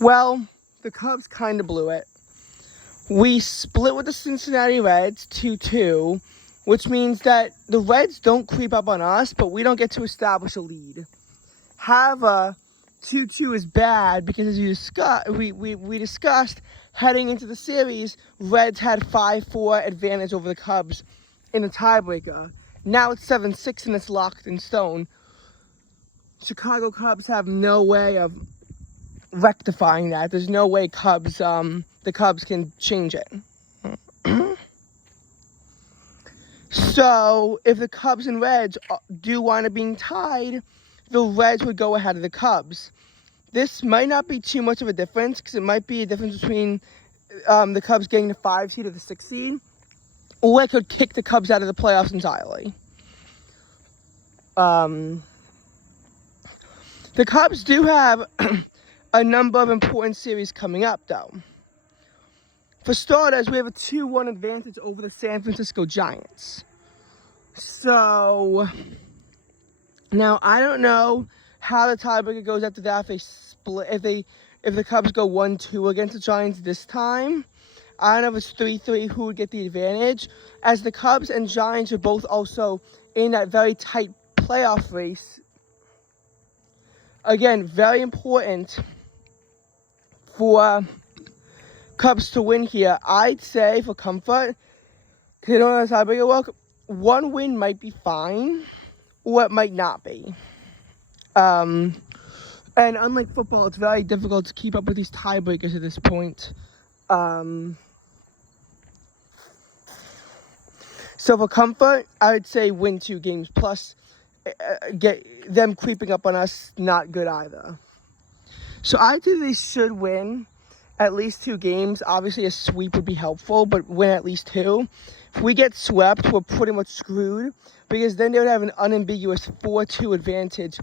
Well, the Cubs kind of blew it. We split with the Cincinnati Reds 2-2, which means that the Reds don't creep up on us, but we don't get to establish a lead. However, 2-2 is bad because, as we discussed, heading into the series, Reds had 5-4 advantage over the Cubs in the tiebreaker. Now it's 7-6 and it's locked in stone. Chicago Cubs have no way of rectifying that. There's no way the Cubs can change it. So if the Cubs and Reds do wind up being tied, the Reds would go ahead of the Cubs. This might not be too much of a difference because it might be a difference between the Cubs getting the 5 seed or the 6 seed, or it could kick the Cubs out of the playoffs entirely. The Cubs do have a number of important series coming up, though. For starters, we have a 2-1 advantage over the San Francisco Giants. So, now I don't know how the tiebreaker goes after that. If they split, if the Cubs go 1-2 against the Giants this time, I don't know if it's 3-3 who would get the advantage, as the Cubs and Giants are both also in that very tight playoff race. Again, very important for Cubs to win here. I'd say for comfort, because they don't have a tiebreaker work, one win might be fine, or it might not be. And unlike football, it's very difficult to keep up with these tiebreakers at this point. So for comfort, I would say win 2 games. Plus, get them creeping up on us, not good either. So I think they should win at least 2 games. Obviously, a sweep would be helpful, but win at least 2. If we get swept, we're pretty much screwed, because then they would have an unambiguous 4-2 advantage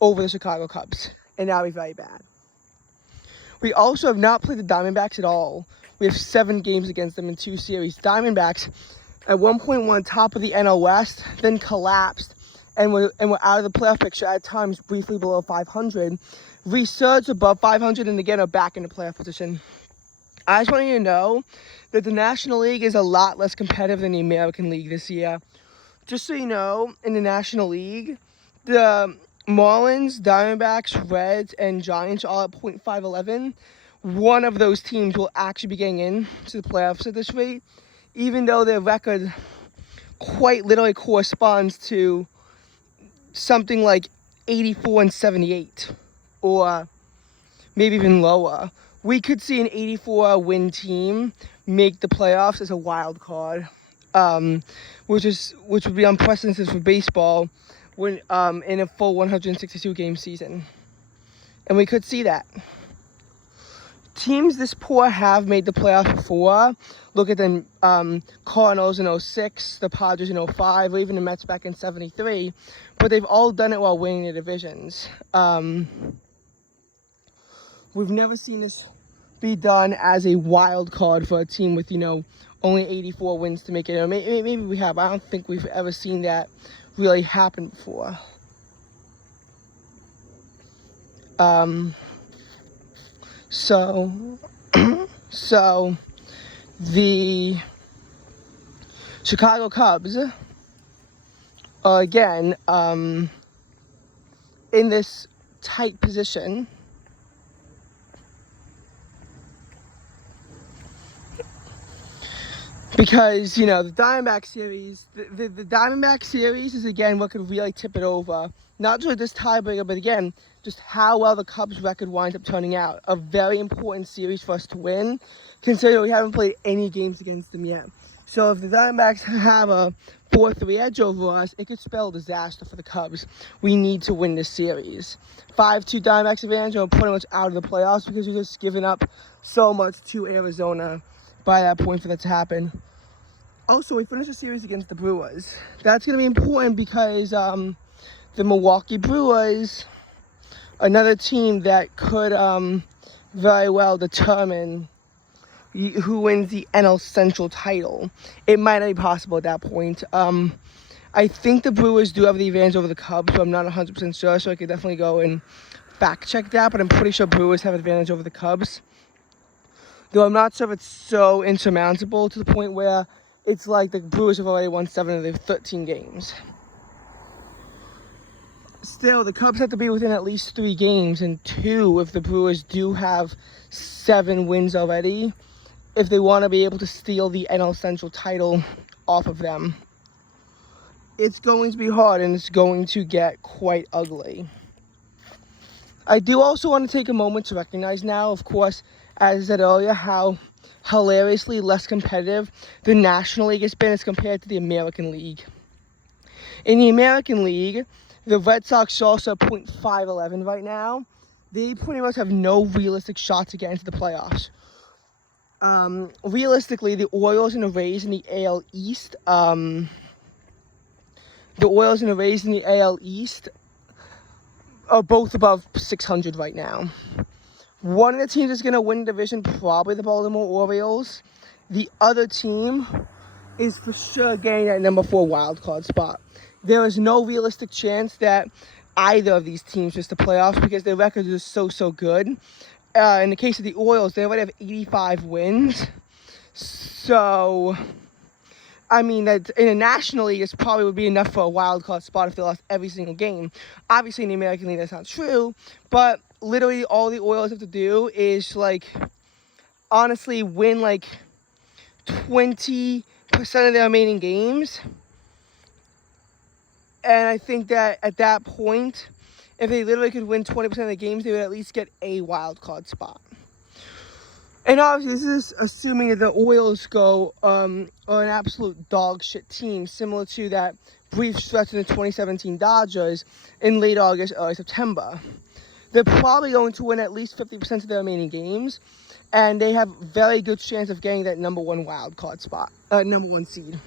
over the Chicago Cubs, and that would be very bad. We also have not played the Diamondbacks at all. We have 7 games against them in 2 series. Diamondbacks at one point were on top of the NL West, then collapsed, and were out of the playoff picture at times, briefly below 500. Resurged above 500 and again are back in the playoff position. I just want you to know that the National League is a lot less competitive than the American League this year. Just so you know, in the National League, the Marlins, Diamondbacks, Reds, and Giants all at .511. One of those teams will actually be getting into the playoffs at this rate, even though their record quite literally corresponds to something like 84-78, or maybe even lower. We could see an 84-win team make the playoffs as a wild card, which would be unprecedented for baseball when in a full 162-game season. And we could see that. Teams this poor have made the playoffs before. Look at the Cardinals in 06, the Padres in 05, or even the Mets back in 73. But they've all done it while winning the divisions. We've never seen this be done as a wild card for a team with, only 84 wins to make it. Maybe we have. I don't think we've ever seen that really happen before. So the Chicago Cubs are again in this tight position. Because, the Diamondback series, the Diamondback series is, again, what could really tip it over. Not just this tiebreaker, but, again, just how well the Cubs' record winds up turning out. A very important series for us to win, considering we haven't played any games against them yet. So if the Diamondbacks have a 4-3 edge over us, it could spell disaster for the Cubs. We need to win this series. 5-2 Diamondbacks advantage, and we're pretty much out of the playoffs because we've just given up so much to Arizona by that point for that to happen. Also, we finished the series against the Brewers. That's going to be important because the Milwaukee Brewers, another team that could very well determine who wins the NL Central title. It might not be possible at that point. I think the Brewers do have the advantage over the Cubs, but I'm not 100% sure, so I could definitely go and fact check that, but I'm pretty sure Brewers have advantage over the Cubs. Though I'm not sure if it's so insurmountable to the point where it's like the Brewers have already won 7 of their 13 games. Still, the Cubs have to be within at least 3 games, and 2 if the Brewers do have 7 wins already, if they want to be able to steal the NL Central title off of them. It's going to be hard, and it's going to get quite ugly. I do also want to take a moment to recognize now, of course, as I said earlier, how hilariously less competitive the National League has been as compared to the American League. In the American League, the Red Sox are also .511 right now. They pretty much have no realistic shot to get into the playoffs. Realistically, the Orioles and the Rays in the AL East, are both above 600 right now. One of the teams is going to win the division, probably the Baltimore Orioles. The other team is for sure getting that number 4 wild card spot. There is no realistic chance that either of these teams miss the playoffs because their record is so good. In the case of the Orioles, they already have 85 wins. So, I mean, that in a National League, it probably would be enough for a wild card spot if they lost every single game. Obviously, in the American League, that's not true. But literally, all the Orioles have to do is, like, honestly win, like, 20% of their remaining games. And I think that at that point, if they literally could win 20% of the games, they would at least get a wild card spot. And obviously, this is assuming that the Orioles are an absolute dog shit team, similar to that brief stretch in the 2017 Dodgers in late August, early September. They're probably going to win at least 50% of their remaining games, and they have very good chance of getting that number 1 wild card spot, number 1 seed.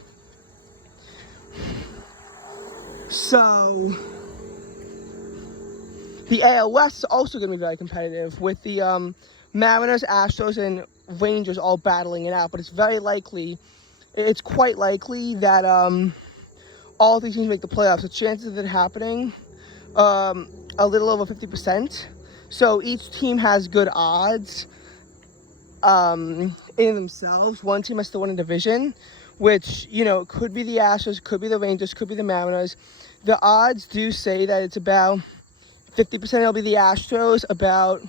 So, the AL West is also going to be very competitive with the Mariners, Astros, and Rangers all battling it out. But it's quite likely that all 3 teams make the playoffs. The chances of it happening, a little over 50%. So each team has good odds in themselves. One team has to win a division, which, you know, could be the Astros, could be the Rangers, could be the Mariners. The odds do say that it's about 50% it'll be the Astros, about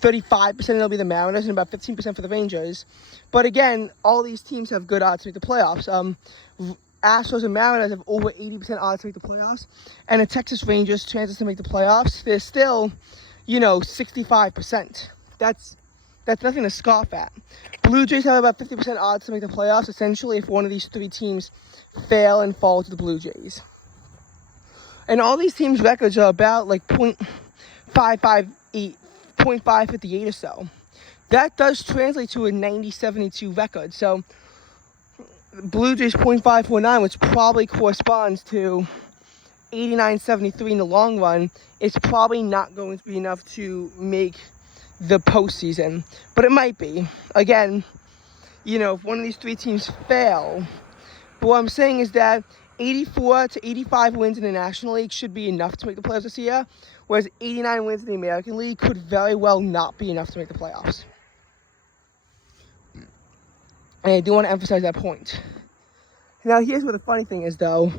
35% it'll be the Mariners, and about 15% for the Rangers. But again, all these teams have good odds to make the playoffs. Astros and Mariners have over 80% odds to make the playoffs. And the Texas Rangers' chances to make the playoffs, they're still, 65%. That's nothing to scoff at. Blue Jays have about 50% odds to make the playoffs, essentially, if one of these 3 teams fail and fall to the Blue Jays. And all these teams' records are about, like, .558 or so. That does translate to a 90-72 record. So, Blue Jays .549, which probably corresponds to 89-73 in the long run, is probably not going to be enough to make the postseason, but it might be. Again, if one of these 3 teams fail, but what I'm saying is that 84 to 85 wins in the National League should be enough to make the playoffs this year, whereas 89 wins in the American League could very well not be enough to make the playoffs. And I do want to emphasize that point. Now, here's what the funny thing is, though.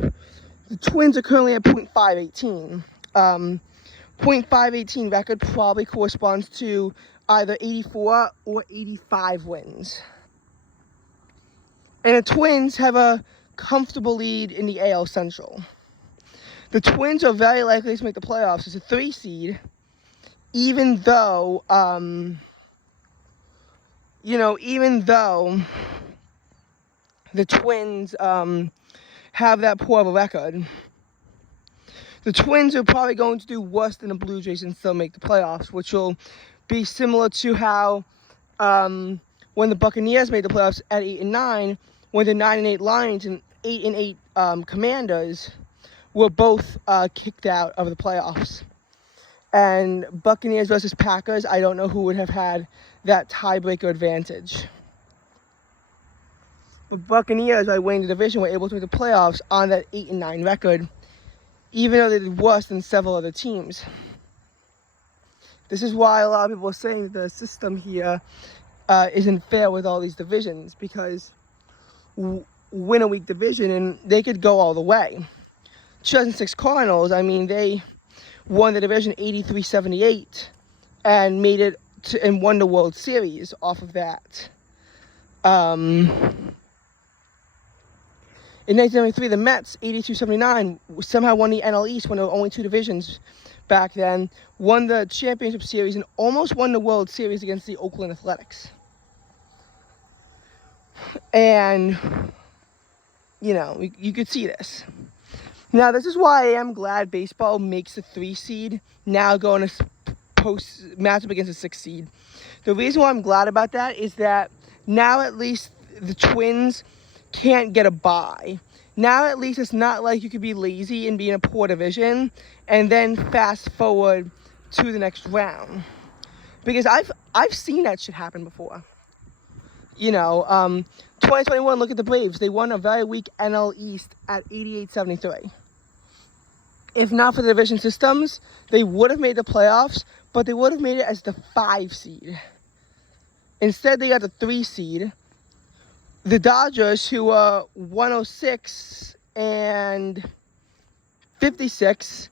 The Twins are currently at .518. .518 record probably corresponds to either 84 or 85 wins. And the Twins have a comfortable lead in the AL Central. The Twins are very likely to make the playoffs as a 3 seed, even though, the Twins have that poor of a record. The Twins are probably going to do worse than the Blue Jays and still make the playoffs, which will be similar to how when the Buccaneers made the playoffs at 8-9, when the 9-8 Lions and 8-8 Commanders were both kicked out of the playoffs. And Buccaneers versus Packers, I don't know who would have had that tiebreaker advantage. But Buccaneers, by winning the division, were able to make the playoffs on that 8-9 record, even though they did worse than several other teams. This is why a lot of people are saying the system here isn't fair with all these divisions, because win a weak division and they could go all the way. 2006 Cardinals, I mean, they won the division 83-78 and made it and won the World Series off of that. In 1993, the Mets, 82-79, somehow won the NL East when there were only two divisions back then, won the championship series, and almost won the World Series against the Oakland Athletics. And, you know, you could see this. Now, this is why I am glad baseball makes the 3 seed now go in a post matchup against a 6 seed. The reason why I'm glad about that is that now at least the Twins can't get a bye. Now at least it's not like you could be lazy and be in a poor division and then fast forward to the next round. Because I've seen that shit happen before. You know, 2021, look at the Braves. They won a very weak NL East at 88-73. If not for the division systems, they would have made the playoffs, but they would have made it as the 5 seed. Instead, they got the 3 seed. The Dodgers, who were 106 and 56,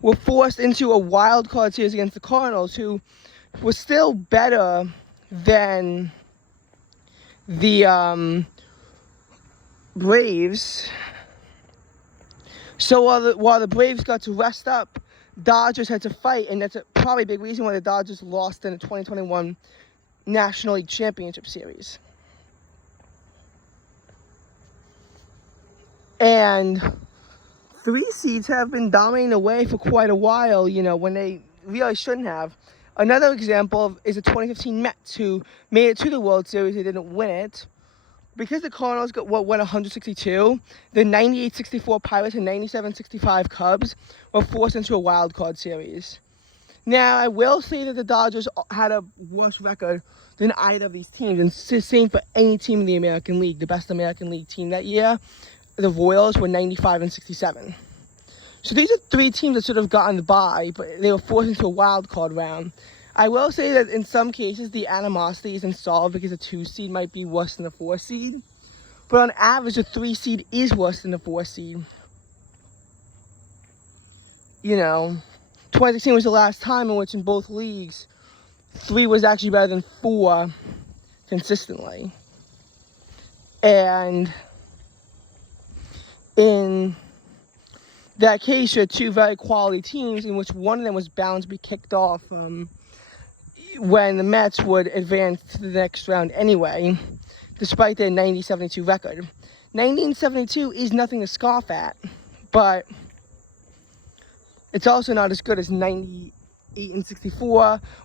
were forced into a wild card series against the Cardinals, who was still better than the Braves. So while the Braves got to rest up, Dodgers had to fight, and that's probably a big reason why the Dodgers lost in the 2021 National League Championship Series. And 3 seeds have been dominating the way for quite a while, you know, when they really shouldn't have. Another example is the 2015 Mets, who made it to the World Series. They didn't win it. Because the Cardinals went 162, the 98-64 Pirates and 97-65 Cubs were forced into a wild card series. Now, I will say that the Dodgers had a worse record than either of these teams, and it's the same for any team in the American League. The best American League team that year, the Royals, were 95-67. So these are 3 teams that should have gotten the bye, but they were forced into a wild card round. I will say that in some cases, the animosity isn't solved because a 2 seed might be worse than a 4 seed. But on average, a 3 seed is worse than a 4 seed. You know, 2016 was the last time in which in both leagues, 3 was actually better than 4 consistently. And in that case, you had 2 very quality teams in which one of them was bound to be kicked off when the Mets would advance to the next round anyway, despite their 90-72 record. 90-72 is nothing to scoff at, but it's also not as good as 98-64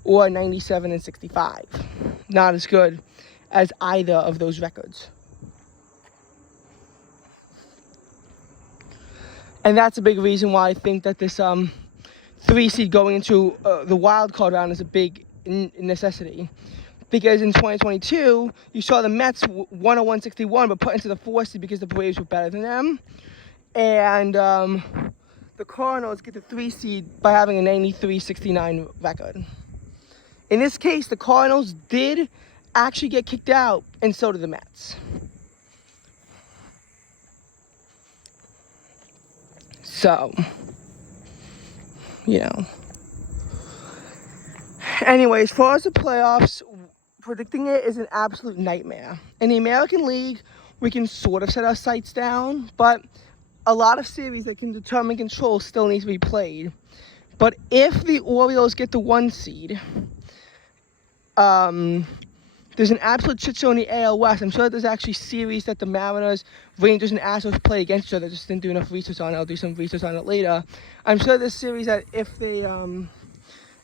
or 97-65. Not as good as either of those records. And that's a big reason why I think that this 3 seed going into the wild card round is a big necessity. Because in 2022, you saw the Mets 101-61, but put into the 4 seed because the Braves were better than them. And the Cardinals get the 3 seed by having a 93-69 record. In this case, the Cardinals did actually get kicked out, and so did the Mets. So, you know. Anyway, as far as the playoffs, predicting it is an absolute nightmare. In the American League, we can sort of set our sights down, but a lot of series that can determine control still need to be played. But if the Orioles get the 1 seed, there's an absolute shit show in the AL West. I'm sure that there's actually series that the Mariners, Rangers, and Astros play against each other. Just didn't do enough research on it. I'll do some research on it later. I'm sure there's series that if they, and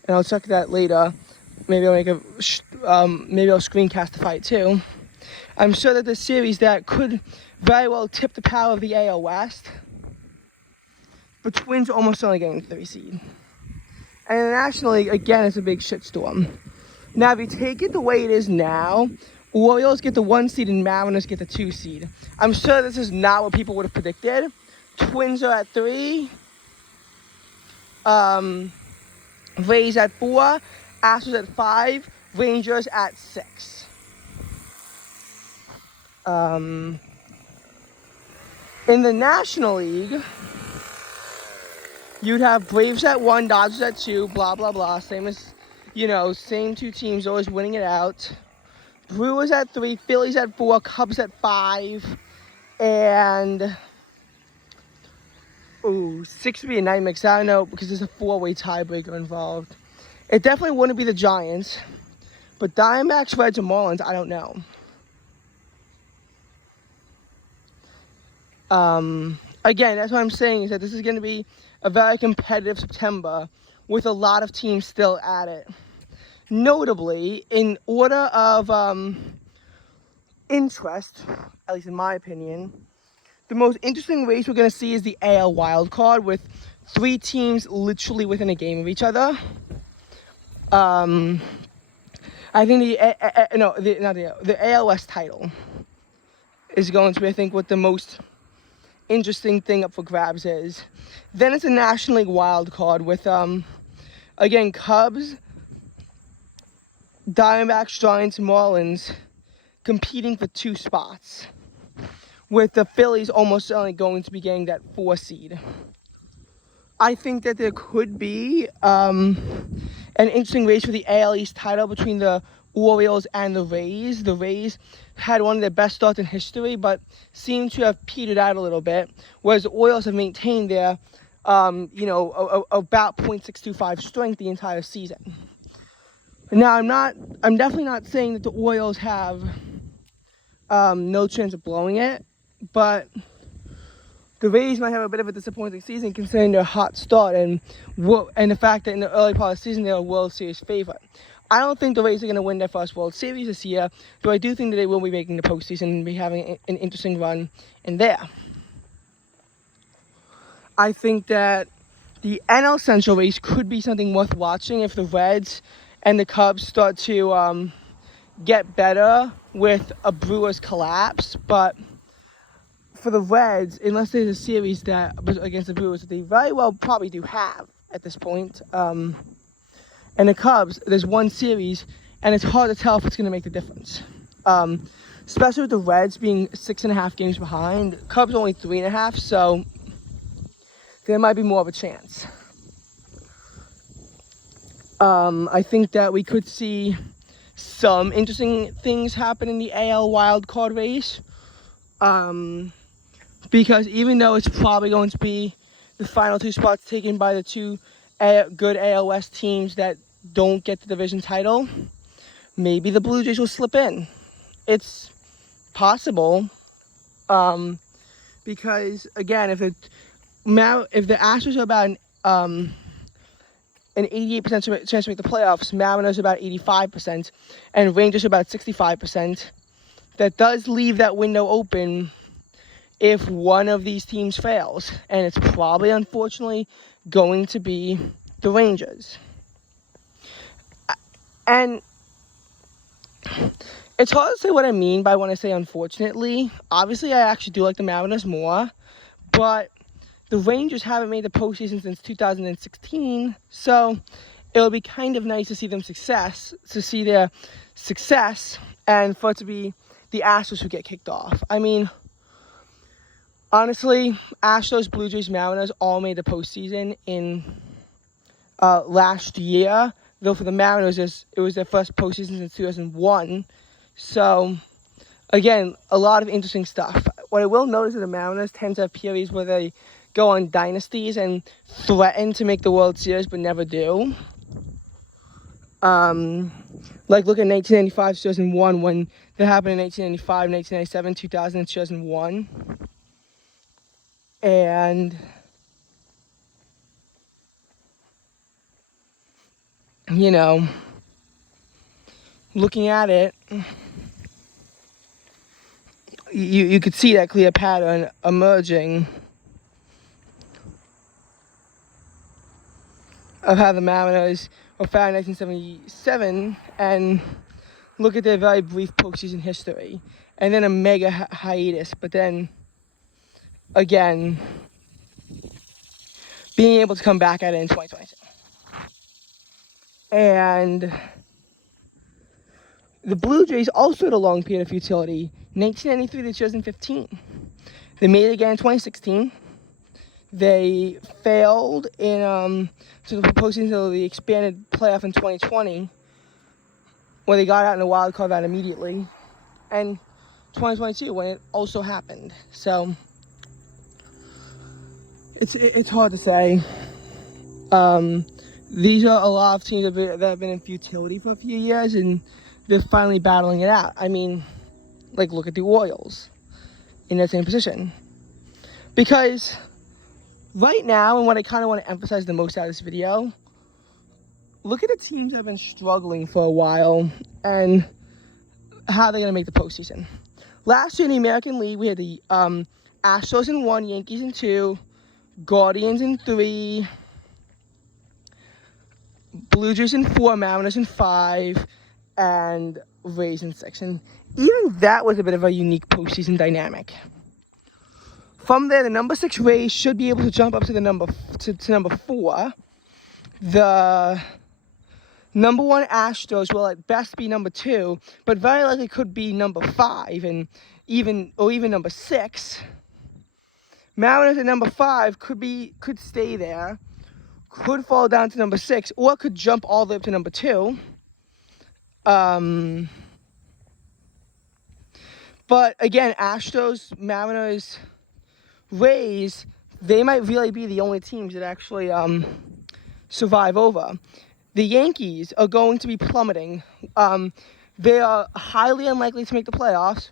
I'll check that later. Maybe I'll make maybe I'll screencast the fight too. I'm sure that there's series that could very well tip the power of the AL West. But Twins are almost only getting the 3 seed. And in the National League, again, it's a big shitstorm. Now, if you take it the way it is now, Orioles get the 1 seed and Mariners get the 2 seed. I'm sure this is not what people would have predicted. Twins are at 3. Rays at 4. Astros at 5, Rangers at 6. In the National League, you'd have Braves at 1, Dodgers at 2, blah, blah, blah. Same as, same two teams always winning it out. Brewers at 3, Phillies at 4, Cubs at 5, and 6 would be a nightmare because I don't know, because there's a 4-way tiebreaker involved. It definitely wouldn't be the Giants, but Diamondbacks, Reds, and Marlins, I don't know. Again, that's what I'm saying, is that this is going to be a very competitive September with a lot of teams still at it. Notably, in order of interest, at least in my opinion, the most interesting race we're going to see is the AL wildcard, with 3 teams literally within a game of each other. I think the AL West title is going to be, I think, what the most interesting thing up for grabs is. Then it's a National League wild card with, again, Cubs, Diamondbacks, Giants, Marlins competing for 2 spots, with the Phillies almost certainly going to be getting that 4 seed. I think that there could be an interesting race for the AL East title between the Orioles and the Rays. The Rays had one of their best starts in history, but seem to have petered out a little bit, whereas the Orioles have maintained their, about .625 strength the entire season. Now, I'm definitely not saying that the Orioles have no chance of blowing it, but the Rays might have a bit of a disappointing season considering their hot start and the fact that in the early part of the season they're a World Series favorite. I don't think the Rays are going to win their first World Series this year, though I do think that they will be making the postseason and be having an interesting run in there. I think that the NL Central race could be something worth watching if the Reds and the Cubs start to get better with a Brewers collapse. But for the Reds, unless there's a series that against the Brewers that they very well probably do have at this point, and the Cubs, there's one series, and it's hard to tell if it's going to make the difference. Especially with the Reds being 6.5 games behind, Cubs only 3.5, so there might be more of a chance. I think that we could see some interesting things happen in the AL wildcard race. Because even though it's probably going to be the final 2 spots taken by the 2 good AL West teams that don't get the division title, maybe the Blue Jays will slip in. It's possible. Because, again, if the Astros are about an 88% chance to make the playoffs, Mariners about 85%, and Rangers about 65%, that does leave that window open if one of these teams fails, and it's probably, unfortunately, going to be the Rangers. And it's hard to say what I mean by when I say unfortunately. Obviously, I actually do like the Mariners more, but the Rangers haven't made the postseason since 2016, so it'll be kind of nice to see their success, and for it to be the Astros who get kicked off. I mean, honestly, Astros, Blue Jays, Mariners all made the postseason in last year. Though for the Mariners, it was their first postseason since 2001. So, again, a lot of interesting stuff. What I will notice is the Mariners tend to have periods where they go on dynasties and threaten to make the World Series but never do. Like look at 1995, 2001, when that happened in 1995, 1997, 2000, and 2001. And looking at it, you could see that clear pattern emerging of how the Mariners were founded in 1977, and look at their very brief postseason history, and then a mega hiatus, but then again being able to come back at it in 2022. And the Blue Jays also had a long period of futility, 1993 to 2015. They made it again in 2016. They failed in to the postseason until the expanded playoff in 2020, where they got out in a wild card round immediately, and 2022 when it also happened. So it's hard to say. These are a lot of teams that have been in futility for a few years, and they're finally battling it out. I mean, like, look at the Orioles in that same position. Because right now, and what I kind of want to emphasize the most out of this video, look at the teams that have been struggling for a while and how they're going to make the postseason. Last year in the American League, we had the Astros in 1, Yankees in 2, Guardians in 3, Blue Jays in 4, Mariners in 5, and Rays in 6. And even that was a bit of a unique postseason dynamic. From there, the number 6 Rays should be able to jump up to the number 4. The number 1 Astros will at best be number 2, but very likely could be number 5 and even number 6. Mariners at number 5 could stay there, could fall down to number 6, or could jump all the way up to number 2. But again, Astros, Mariners, Rays, they might really be the only teams that actually survive over. The Yankees are going to be plummeting. They are highly unlikely to make the playoffs,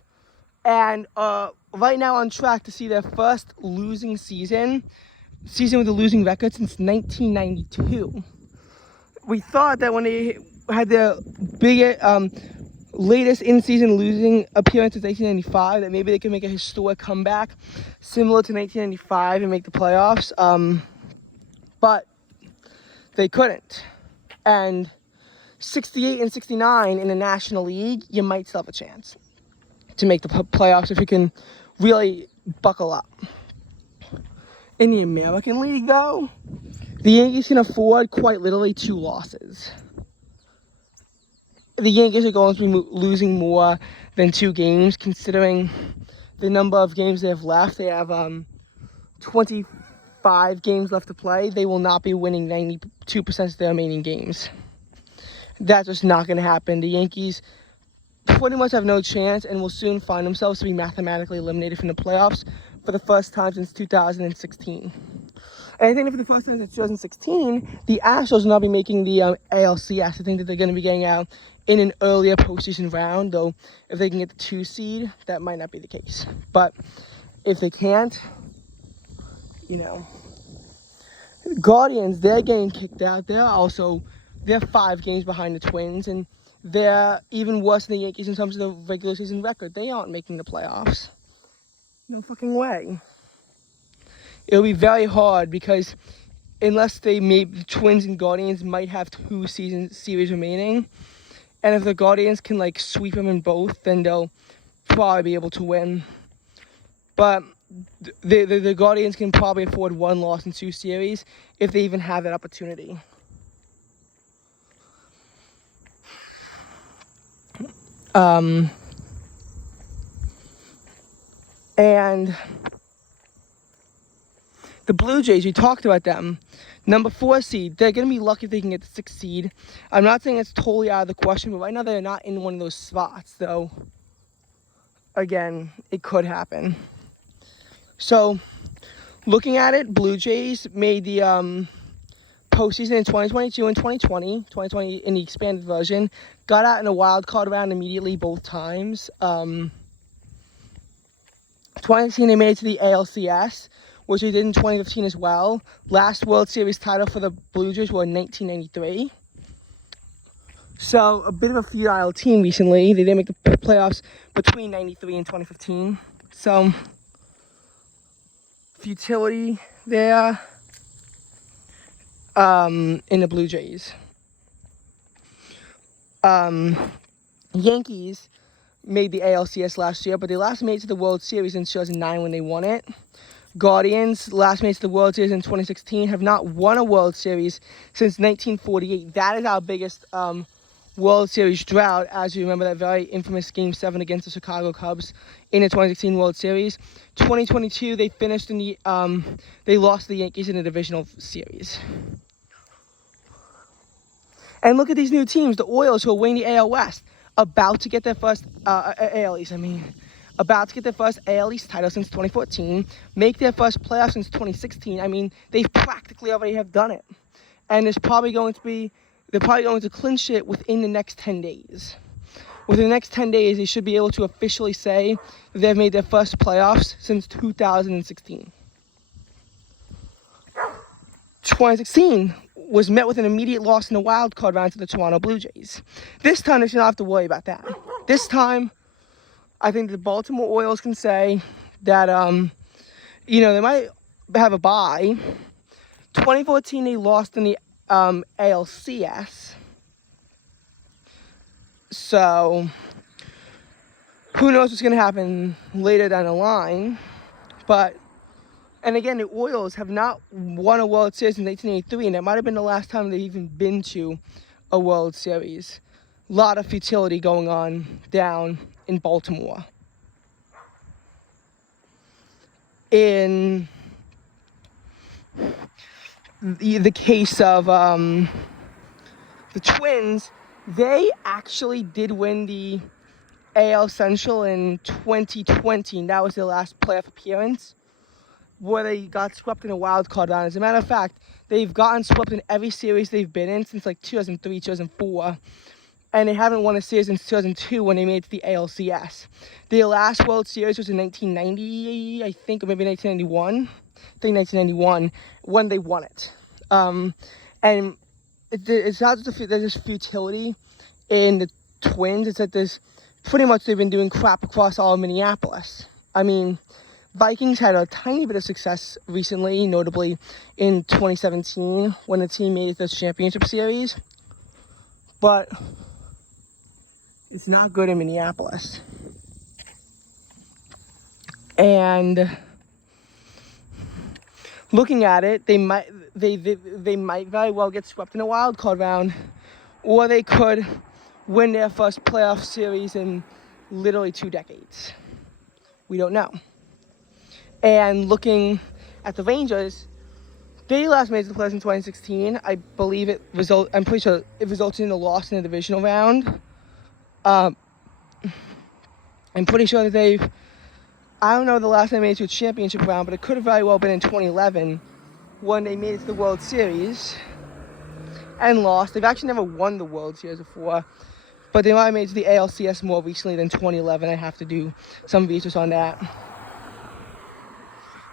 and right now on track to see their first losing season with a losing record since 1992. We thought that when they had their biggest, latest in-season losing appearance in 1995, that maybe they could make a historic comeback similar to 1995 and make the playoffs, but they couldn't. And 68 and 69 in the National League, you might still have a chance to make the playoffs if you can really buckle up. In the American League, though, the Yankees can afford quite literally 2 losses. The Yankees are going to be losing more than 2 games, considering the number of games they have left. They have 25 games left to play. They will not be winning 92% of their remaining games. That's just not going to happen. The Yankees pretty much have no chance and will soon find themselves to be mathematically eliminated from the playoffs for the first time since 2016. And I think that for the first time since 2016, the Astros will not be making the ALCS. I think that they're going to be getting out in an earlier postseason round, though if they can get the 2 seed, that might not be the case. But if they can't, Guardians, they're getting kicked out. They're 5 games behind the Twins, and they're even worse than the Yankees in terms of the regular season record. They aren't making the playoffs. No fucking way. It'll be very hard because unless the Twins and Guardians might have 2 series remaining, and if the Guardians can sweep them in both, then they'll probably be able to win. But the Guardians can probably afford 1 loss in 2 series if they even have that opportunity. And the Blue Jays, we talked about them. Number 4 seed, they're going to be lucky if they can get the 6th seed. I'm not saying it's totally out of the question, but right now they're not in one of those spots, though. Again, it could happen. So, looking at it, Blue Jays made the postseason in 2022 and 2020 in the expanded version. Got out in a wild card round immediately both times. 2016 they made it to the ALCS, which they did in 2015 as well. Last World Series title for the Blue Jays were in 1993. So a bit of a futile team recently. They didn't make the playoffs between 93 and 2015. So futility there in the Blue Jays. Yankees made the ALCS last year, but they last made it to the World Series in 2009 when they won it. Guardians, last made it to the World Series in 2016, have not won a World Series since 1948. That is our biggest World Series drought, as you remember that very infamous Game 7 against the Chicago Cubs in the 2016 World Series. 2022, they finished in the, they lost to the Yankees in the divisional series. And look at these new teams, the Orioles, who are winning the AL West, about to get their first, AL East, about to get their first AL East title since 2014, make their first playoff since 2016. They practically already have done it. And they're probably going to clinch it within the next 10 days. Within the next 10 days, they should be able to officially say that they've made their first playoffs since 2016. 2016 was met with an immediate loss in the wild card round to the Toronto Blue Jays. This time, they should not have to worry about that. This time, I think the Baltimore Orioles can say that, they might have a bye. 2014, they lost in the ALCS. So, who knows what's going to happen later down the line. And again, the Orioles have not won a World Series in 1983, and that might have been the last time they've even been to a World Series. A lot of futility going on down in Baltimore. In the case of the Twins, they actually did win the AL Central in 2020, and that was their last playoff appearance, where they got swept in a wild card round. As a matter of fact, they've gotten swept in every series they've been in since like 2003, 2004, and they haven't won a series since 2002 when they made it to the ALCS. Their last World Series was in 1990, I think, or maybe 1991. I think 1991 when they won it. And it's not just there's just futility in the Twins. It's that there's pretty much they've been doing crap across all of Minneapolis. Vikings had a tiny bit of success recently, notably in 2017 when the team made it to the championship series. But it's not good in Minneapolis. And looking at it, they might very well get swept in a wild card round, or they could win their first playoff series in literally 2 decades. We don't know. And looking at the Rangers, they last made it to the playoffs in 2016. I'm pretty sure it resulted in a loss in the divisional round. I'm pretty sure that I don't know the last time they made it to a championship round, but it could have very well been in 2011 when they made it to the World Series and lost. They've actually never won the World Series before, but they might have made it to the ALCS more recently than 2011. I have to do some research on that.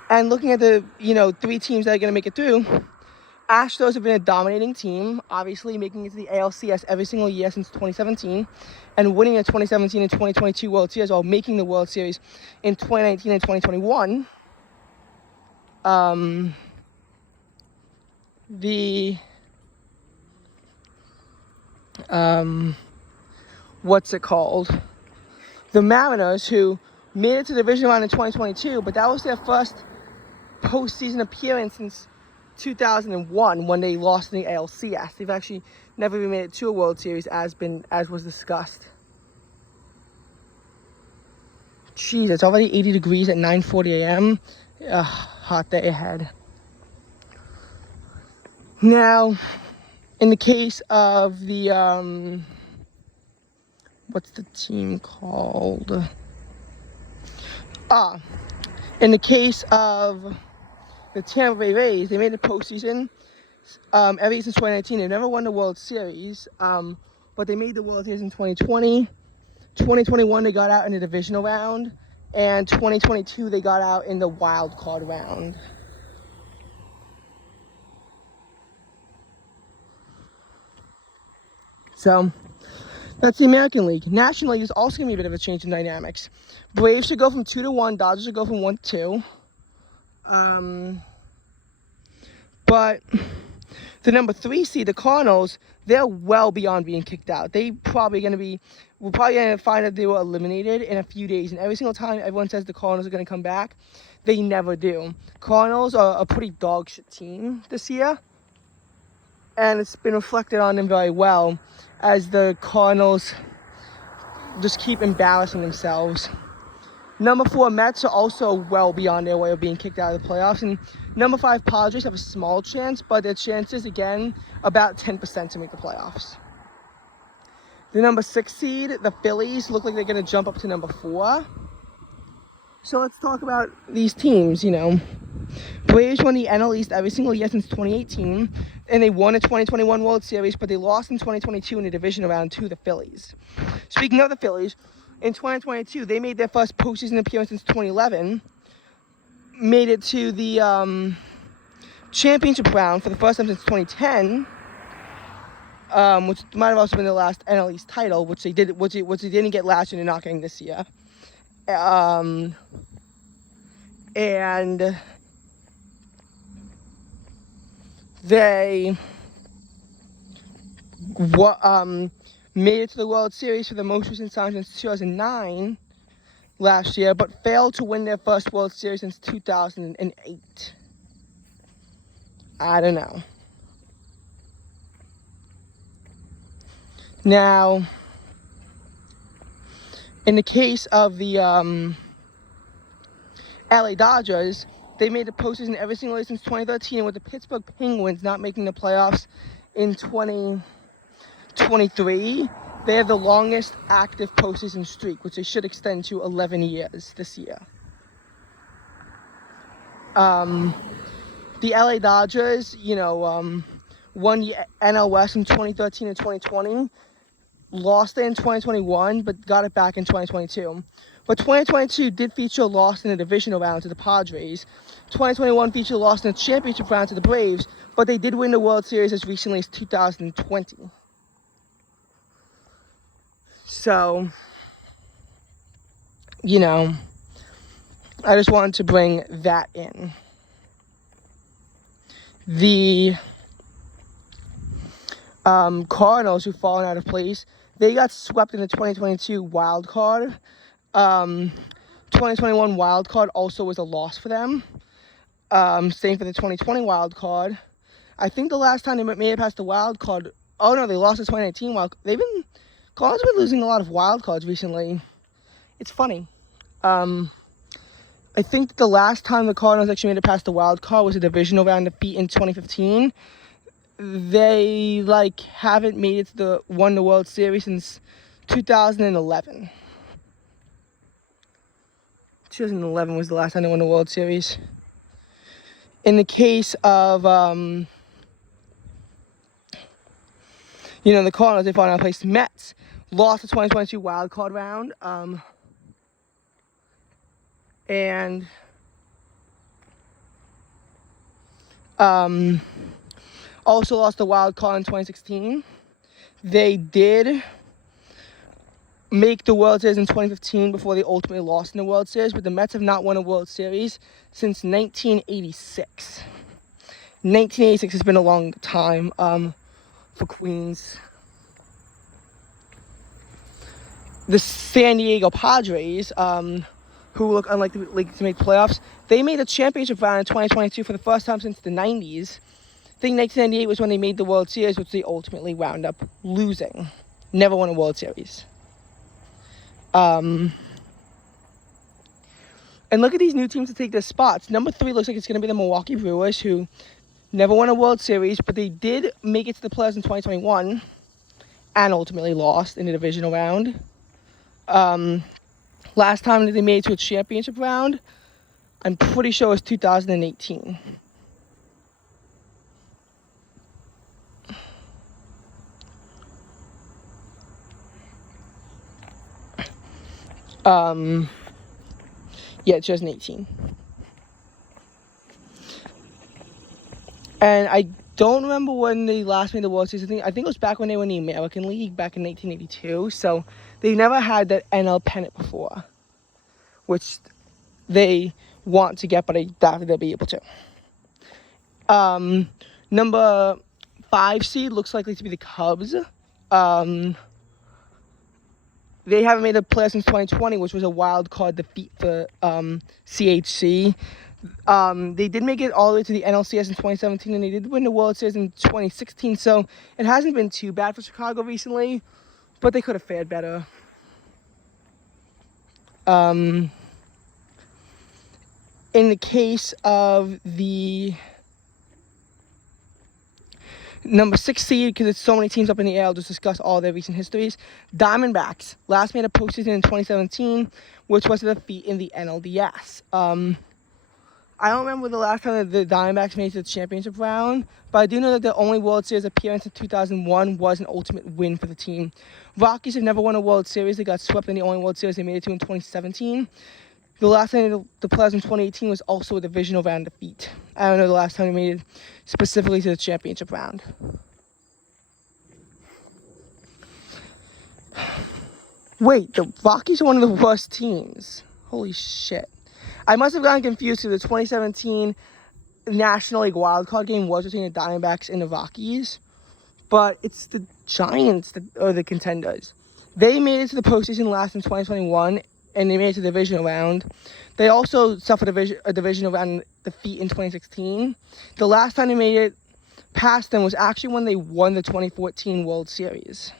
And looking at the, 3 teams that are going to make it through, Astros have been a dominating team, obviously making it to the ALCS every single year since 2017, and winning the 2017 and 2022 World Series while making the World Series in 2019 and 2021. The Mariners, who made it to the division round in 2022, but that was their first postseason appearance since 2001 when they lost in the ALCS. They've actually never even made it to a World Series as was discussed. Jeez, it's already 80 degrees at 9:40 a.m. Hot day ahead. Now, in the case of the, what's the team called? In the case of the Tampa Bay Rays, they made the postseason every year since 2019. They've never won the World Series, but they made the World Series in 2020. 2021, they got out in the divisional round, and 2022, they got out in the wild card round. So, that's the American League. National League is also going to be a bit of a change in dynamics. Braves should go from 2-1, Dodgers should go from 1-2. But the number 3 seed, the Cardinals, they're well beyond being kicked out. We're probably going to find that they were eliminated in a few days. And every single time everyone says the Cardinals are going to come back, they never do. Cardinals are a pretty dog shit team this year. And it's been reflected on them very well as the Cardinals just keep embarrassing themselves. Number 4, Mets are also well beyond their way of being kicked out of the playoffs. And number 5, Padres have a small chance, but their chances, again, about 10% to make the playoffs. The number 6 seed, the Phillies, look like they're going to jump up to number 4. So let's talk about these teams, Braves won the NL East every single year since 2018, and they won a 2021 World Series, but they lost in 2022 in the division round to the Phillies. Speaking of the Phillies, in 2022, they made their first postseason appearance since 2011, made it to the championship round for the first time since 2010, which might have also been the last NL East title, which they didn't get last year and they're not getting this year. And they made it to the World Series for the most recent time since 2009 last year, but failed to win their first World Series since 2008. I don't know. Now, in the case of the LA Dodgers, they made the postseason every single year since 2013, with the Pittsburgh Penguins not making the playoffs in 2023. They have the longest active postseason streak, which they should extend to 11 years this year. The LA Dodgers, won the NL West in 2013 and 2020. Lost it in 2021, but got it back in 2022. But 2022 did feature a loss in the divisional round to the Padres. 2021 featured a loss in the championship round to the Braves, but they did win the World Series as recently as 2020. So, I just wanted to bring that in. The Cardinals, who've fallen out of place, they got swept in the 2022 wild card. 2021 wild card also was a loss for them. Same for the 2020 wild card. I think the last time they made it past the wild card, oh no, they lost the 2019 wild card. Cardinals have been losing a lot of wild cards recently. It's funny. I think the last time the Cardinals actually made it past the wild card was a divisional round defeat in 2015. They haven't made it to won the World Series since 2011. 2011 was the last time they won the World Series. In the case of the Cardinals, they finally placed Mets, lost the 2022 wild card round, and also lost the wild card in 2016. They did make the World Series in 2015 before they ultimately lost in the World Series, but the Mets have not won a World Series since 1986. 1986 has been a long time for Queens. The San Diego Padres, who look unlikely to make playoffs, they made a championship round in 2022 for the first time since the 90s. I think 1998 was when they made the World Series, which they ultimately wound up losing. Never won a World Series. And look at these new teams to take their spots. Number 3 looks like it's going to be the Milwaukee Brewers, who never won a World Series, but they did make it to the playoffs in 2021 and ultimately lost in the divisional round. Last time that they made it to a championship round, I'm pretty sure it was 2018. Yeah, 2018. And I don't remember when they last made the World Series. I think it was back when they were in the American League back in 1982. So they never had that NL pennant before, which they want to get, but I doubt that they'll be able to. Number 5 seed looks likely to be the Cubs. They haven't made a playoffs since 2020, which was a wild card defeat for CHC. They did make it all the way to the NLCS in 2017, and they did win the World Series in 2016. So it hasn't been too bad for Chicago recently, but they could have fared better. In the case of the number 6 seed, because it's so many teams up in the air, I'll just discuss all their recent histories. Diamondbacks last made a postseason in 2017, which was a defeat in the NLDS. I don't remember the last time that the Diamondbacks made it to the championship round, but I do know that their only World Series appearance in 2001 was an ultimate win for the team. Rockies have never won a World Series. They got swept in the only World Series they made it to in 2017. The last time they made the playoffs in 2018 was also a divisional round defeat. I don't know the last time they made it specifically to the championship round. Wait, the Rockies are one of the worst teams. Holy shit. I must have gotten confused because the 2017 National League wildcard game was between the Diamondbacks and the Rockies. But it's the Giants that are the contenders. They made it to the postseason last in 2021, and they made it to the divisional round. They also suffered a divisional round defeat in 2016. The last time they made it past them was actually when they won the 2014 World Series.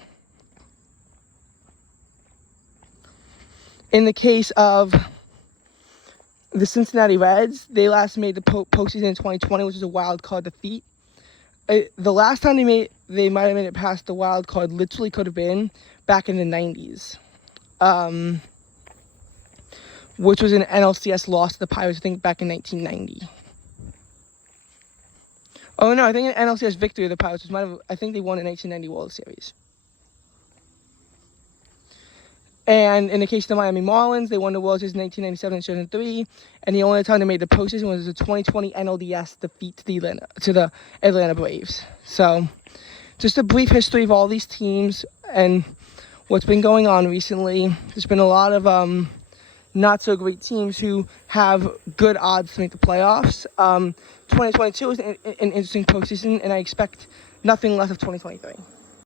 In the case of the Cincinnati Reds, they last made the postseason in 2020, which was a wild card defeat. The last time they might have made it past the wild card literally could have been back in the 90s. Which was an NLCS loss to the Pirates, I think, back in 1990. Oh, no, I think an NLCS victory of the Pirates I think they won the 1990 World Series. And in the case of the Miami Marlins, they won the World Series in 1997 and 2003, and the only time they made the postseason was the 2020 NLDS defeat to the Atlanta Braves. So, just a brief history of all these teams and what's been going on recently. There's been a lot of not so great teams who have good odds to make the playoffs. 2022 is an interesting postseason, and I expect nothing less of 2023.